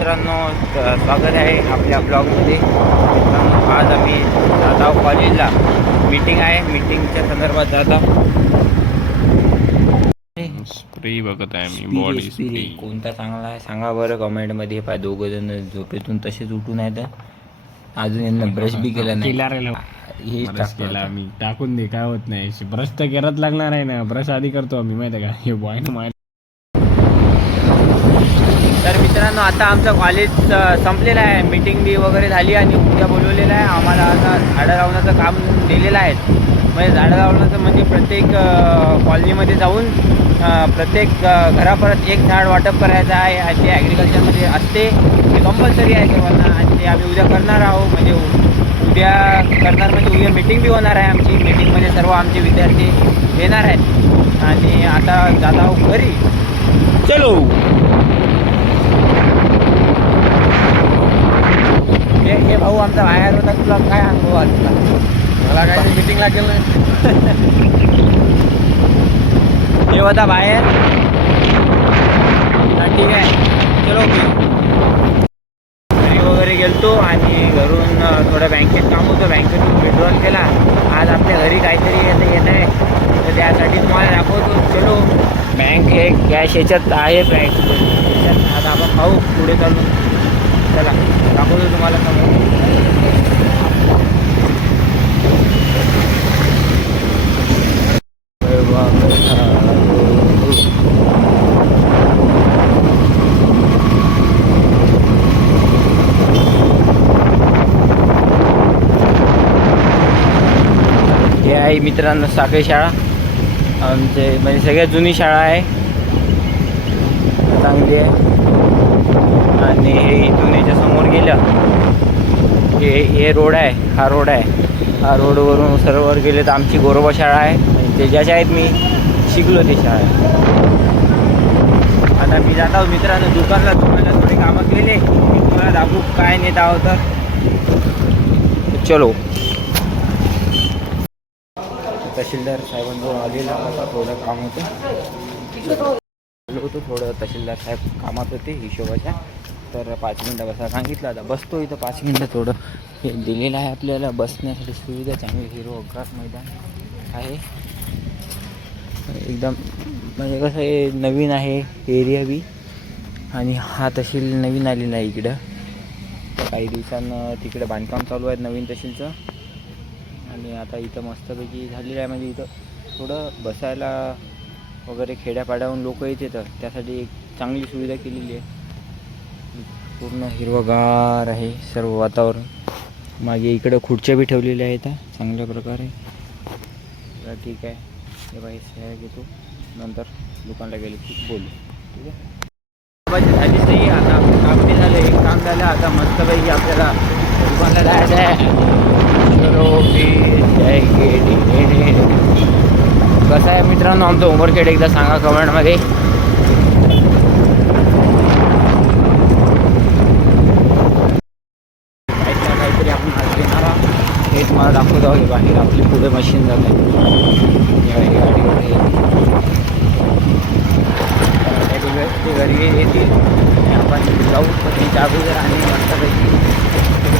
मित्रांनो स्वागत आहे आपल्या ब्लॉगमध्ये. मित्रांनो आज आम्ही जात आहोत कॉलेजला मीटिंग आहे. मीटिंगच्या संदर्भात जात स्प्रे बघत आहे मी बॉडी स्पिरी. कोणता चांगला आहे? सांगा बरं कमेंटमध्ये पाय दोघं जण झोपेतून तसेच उठून आहेत. अजून यांना ब्रश बी केला नाही. आता. मी. टाकून दे काय होत नाही. ब्रश तर करत लागणार आहे ना. ब्रश आधी करतो आम्ही माहिती आहे का? हे बॉय ना माहिती तर मित्रांनो आता आमचं कॉलेज संपलेलं आहे. मीटिंग बी वगैरे झाली आणि उद्या बोलवलेलं आहे. आम्हाला आता झाडं लावण्याचं काम दिलेलं आहे. म्हणजे झाडं लावण्याचं म्हणजे प्रत्येक कॉलनीमध्ये जाऊन प्रत्येक घरापरत घरापर्यंत एक झाड वाटप करायचं आहे आणि ते ॲग्रिकल्चरमध्ये असते. ते कंपल्सरी आहे सर्वांना आणि ते आम्ही उद्या करणार आहोत. म्हणजे उद्या करणार म्हणजे उद्या मीटिंग बी होणार आहे आमची. मीटिंगमध्ये सर्व आमचे विद्यार्थी येणार आहेत. आणि आता जात आहोत घरी. चलो हे हे भाऊ आमचा बाहेर होता तुला काय अनुभव आला तुला? मला काय मीटिंगला गेलं हे होता बाहेर. ठीक आहे. चलो. घरी वगैरे गेलतो आणि घरून थोडं बँकेत काम होतं. बँकेतून विड्रॉल केला. आज आपल्या घरी काहीतरी येतं येत आहे. तर त्यासाठी तुम्हाला दाखवतो. चलो. बँक हे कॅश याच्यात आहे बँक. याच्यात आता आपण पाहू पुढे चालू. चला दाखवतो तुम्हाला समोर. हे आहे मित्रांनो साखळी शाळा. आमचे म्हणजे सगळ्यात जुनी शाळा आहे. चांगली आहे. आणि हे इथून याच्या समोर गेलं हे हे रोड आहे हा रोड आहे. हा रोडवरून सर्वर गेले तर आमची गोरोबा शाळा आहे. त्याच्या ते ज्या शाळेत मी शिकलो ती शाळा आता मी जात मित्रांनो दुकानला दुकानला थोडे कामं केले. मी तुम्हाला दाखवू काय नेत आहोत तर. चलो. तहसीलदार साहेबांजवळ आलेला होता थोडं काम होतं. आलो होतो थोडं तहसीलदार साहेब कामात होते हिशोबाच्या. तर पाच मिनटं बसा सांगितलं आता बसतो इथं पाच मिनटं थोडं. हे दिलेलं आहे आपल्याला बसण्यासाठी सुविधा चांगली हिरो अग्रास मैदान आहे. एकदम म्हणजे कसं आहे नवीन आहे एरिया बी. आणि हा तहसील नवीन आलेला आहे इकडं. काही दिवसांनं तिकडं बांधकाम चालू आहे नवीन तहसीलचं. आणि आता इथं मस्तपैकी झालेलं आहे म्हणजे इथं थोडं बसायला वगैरे खेड्यापाड्याहून लोक येत तर त्यासाठी एक चांगली सुविधा केलेली आहे. पूर्ण हिरवगार आहे सर्व वातावरण. मागे इकडं खुर्च्या बी ठेवलेल्या आहेत चांगल्या प्रकारे. तर ठीक आहे. हे बाई सह्या घेतो. नंतर दुकानला गेले की बोलू. ठीक आहे? झालीच झाली सही. आता काम नाही झालं. एक काम झालं. आता मस्तपैकी आपल्याला दुकानला जायचं आहे चलो फिर जाएंगे धीरे. कसं आहे मित्रांनो? आमचं उमरखेड एकदा सांगा कमेंटमध्ये काहीतरी आपण आज घेणार आहोत. हे तुम्हाला दाखवत आहोत बाहेर आपली पुढे मशीन जात. आहे यावेळी येते. येतील. आणि आपण जाऊ त्यांच्या अगोदर आणि मस्तपैकी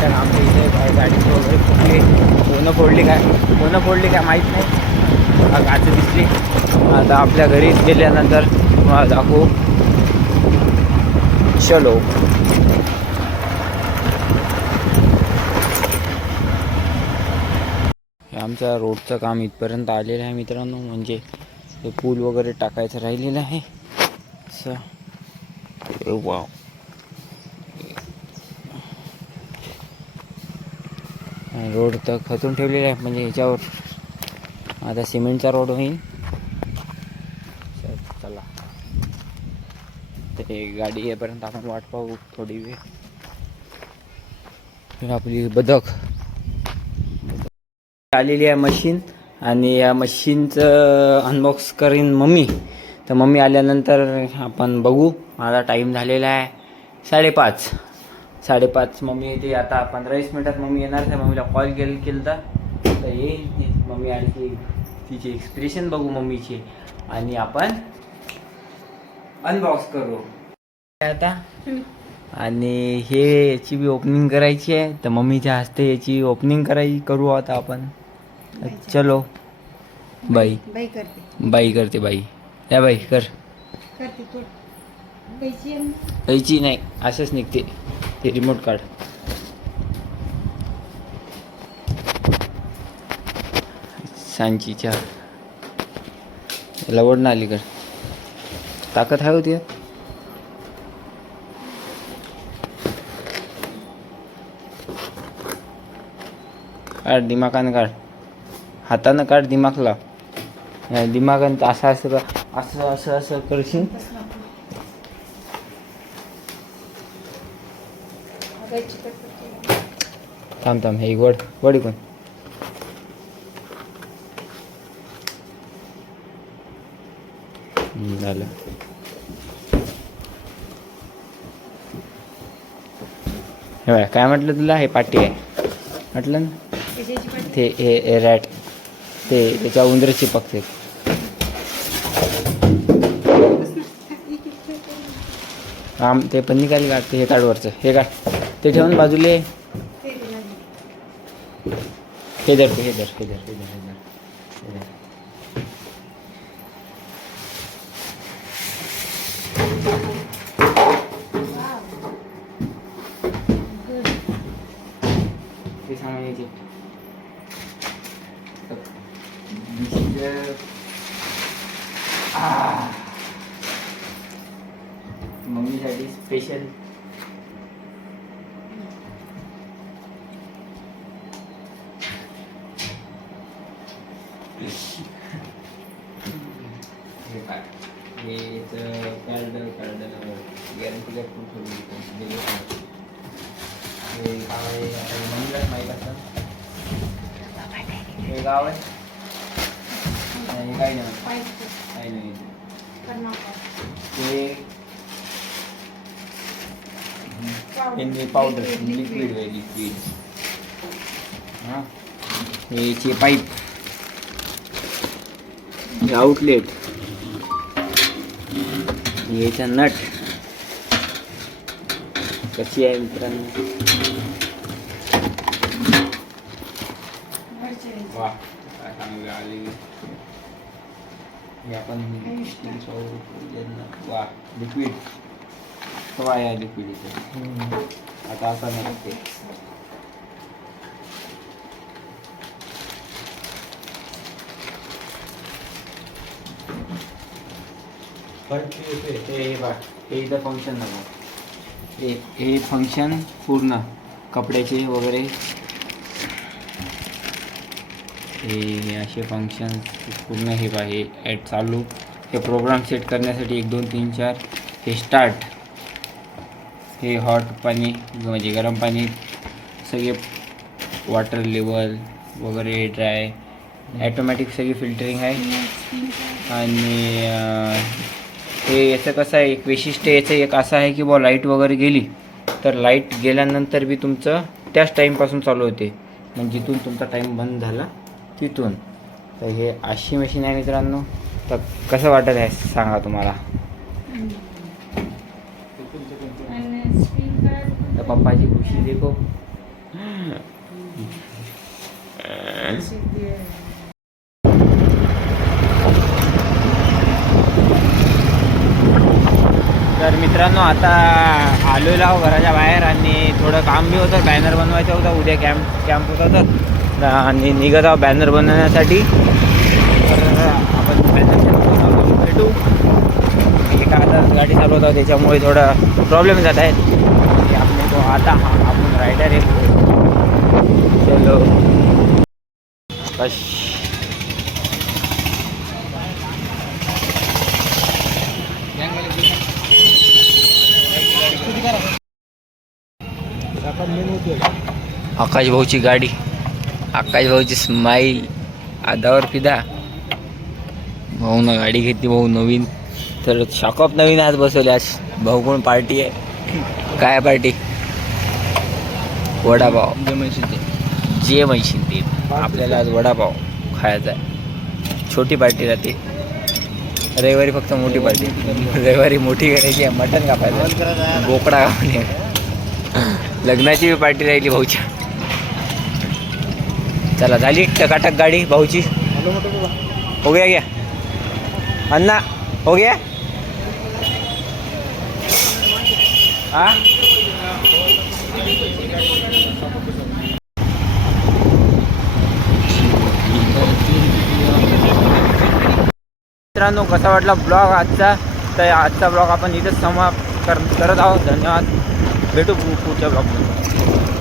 आमच्या इथे बाहेर गाडी वगैरे फुटली. कोणं फोडली काय कोणं फोडली काय माहीत नाही. हा दिसली. आता आपल्या घरी गेल्यानंतर तुम्हाला दाखवू चलो. आमचा रोडचं काम इथपर्यंत आलेलं आहे मित्रांनो म्हणजे हे पूल वगैरे टाकायचं राहिलेलं आहे. असं. वाव. रोड तर खचून ठेवलेला आहे म्हणजे ह्याच्यावर आता सिमेंटचा रोड होईल. चला ते गाडी येईपर्यंत आपण वाट पाहू थोडी वेळ. आपली बदक. आलेली आहे मशीन आणि या मशीनचं अनबॉक्स करीन मम्मी. तर मम्मी आल्यानंतर आपण बघू. माझा टाईम झालेला आहे साडेपाच. साडेपाच मम्मी येते. आता पंधरा वीस मिनटात मम्मी येणार आहे. मम्मीला कॉल केल केला तर येईल मम्मी आणखी तिचे एक्सप्रेशन बघू मम्मीचे. आणि आपण अनबॉक्स करू. आता. आणि हे याची बी ओपनिंग करायची आहे. तर मम्मीच्या हस्ते याची ओपनिंग करायची करू आता आपण. चलो. बाई. बाई करते. बाई करते बाई. या बाई कर. करते नाही. असंच निघते. ते रिमोट काढ. सांची चहा याला ओढणं आली कर ताकद आहे होती काढ दिमागानं काढ. हातानं काढ दिमागला नाही दिमागानं असं असं असं असं असं करशील. थांब थांब हे वड वड कोण? झालं. हे बघा काय म्हटलं तुला? हे पाटी आहे. म्हटलं ना? ते हे रॅट. ते त्याच्या उंदर चिपकते आम ते पण निघाली काढते हे काढवरचं हे काढ. ते ठेवून बाजूले. हे धर हे धर हे धर हे धर हे धर हे धर Good. ते सामान यायचे मम्मीसाठी स्पेशल हे काय हे याचं कार्ड कार्ड गॅरंटीचा प्रूफ हे गाव आहे आता मम्मीलाच माहीत असतं हे गाव आहे नाही नाही. ते पावडर लिक्विड. आहे लिक्विड हाँ। पाईप हे आउटलेट याचा नट कशी आहे मित्रांनो वरचे वा काय चांगलं आली हे आपण वा लिक्विड. आहे लिक्विड इथे आता असा नाही हे इथं फंक्शन नको हे हे फंक्शन पूर्ण कपड्याचे वगैरे हे असे फंक्शन पूर्ण हे पाहिजे ॲड चालू. हे प्रोग्राम सेट करण्यासाठी एक दोन तीन चार हे स्टार्ट हे हॉट पाणी म्हणजे गरम पाणी सगळे वॉटर लेवल वगैरे ड्राय ॲटोमॅटिक सगळी फिल्टरिंग आहे. आणि हे याचं कसं आहे एक वैशिष्ट्य याचं एक असं आहे की बुवा लाइट वगैरे गेली तर लाइट गेल्यानंतर बी तुमचं त्याच टाईमपासून चालू होते. म्हणजे जिथून तुमचा टाईम बंद झाला तिथून. तर हे अशी मशीन आहे मित्रांनो. तर कसं वाटत आहे सांगा तुम्हाला? तर पप्पाची खुशी देखो तर मित्रांनो आता आलेलो आहो घराच्या बाहेर आणि थोडं काम बी होतं बॅनर बनवायचं होतं उद्या कॅम्प कॅम्प होता तर. आणि निघत आहोत बॅनर बनवण्यासाठी. तर आपण बॅनर भेटू. काय आता गाडी चालवत आहोत त्याच्यामुळे थोडा प्रॉब्लेम जात आहे आपण तो आता हा आपण रायडर आहे. चलो. बस. आकाश भाऊची गाडी. आकाश भाऊची स्माईल आधावर फिदा. भाऊ ना गाडी घेतली भाऊ नवीन. तर शॉकअप नवीन आज बसवले. आज भाऊ कोण पार्टी आहे. काय पार्टी वडापाव. जे म्हणशील ते. आपल्याला आज वडापाव खायचा आहे. छोटी पार्टी राहते. रविवारी फक्त मोठी पार्टी रविवारी मोठी करायची आहे. मटण कापायचं बोकडा कापणे. लग्नाची पार्टी राहिली भाऊच्या. चला झाली टकाटक गाडी भाऊची. हो गया क्या अन्ना हो? गया हा मित्रांनो कसा वाटला ब्लॉग आजचा? तर आजचा ब्लॉग आपण इथेच समाप्त कर करत आहोत. धन्यवाद. भेटू पुढच्या ब्लॉगमध्ये.